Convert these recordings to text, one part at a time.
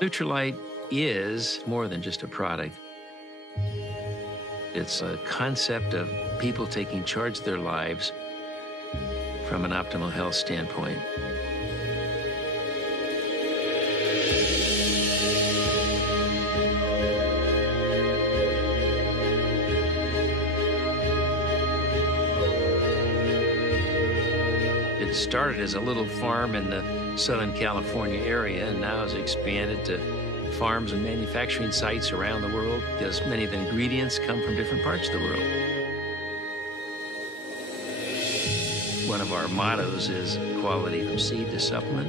Nutrilite is more than just a product. It's a concept of people taking charge of their lives from an optimal health standpoint. It started as a little farm in the Southern California area and now has expanded to farms and manufacturing sites around the world because many of the ingredients come from different parts of the world. One of our mottos is quality from seed to supplement.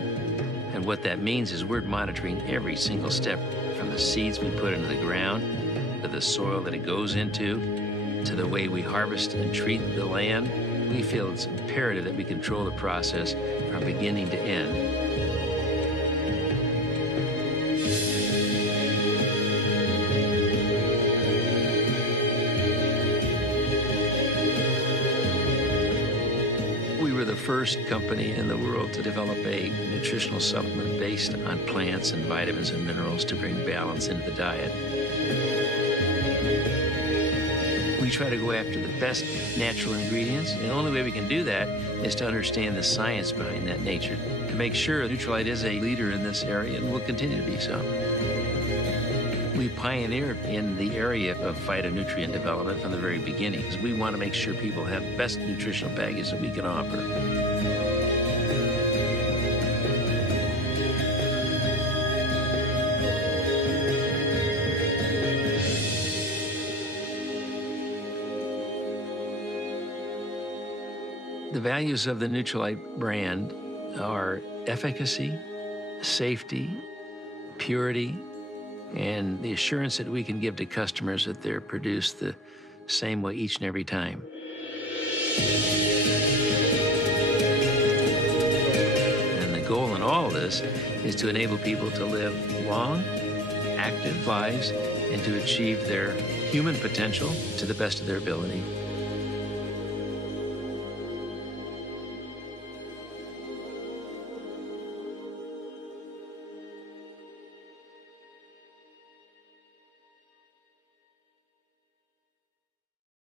And what that means is we're monitoring every single step from the seeds we put into the ground, to the soil that it goes into, to the way we harvest and treat the land. We feel it's imperative that we control the process from beginning to end. We were the first company in the world to develop a nutritional supplement based on plants and vitamins and minerals to bring balance into the diet. We try to go after the best natural ingredients, and the only way we can do that is to understand the science behind that nature, to make sure Nutrilite is a leader in this area and will continue to be so. We pioneered in the area of phytonutrient development from the very beginning, because we want to make sure people have the best nutritional package that we can offer. The values of the Nutrilite brand are efficacy, safety, purity, and the assurance that we can give to customers that they're produced the same way each and every time. And the goal in all of this is to enable people to live long, active lives and to achieve their human potential to the best of their ability.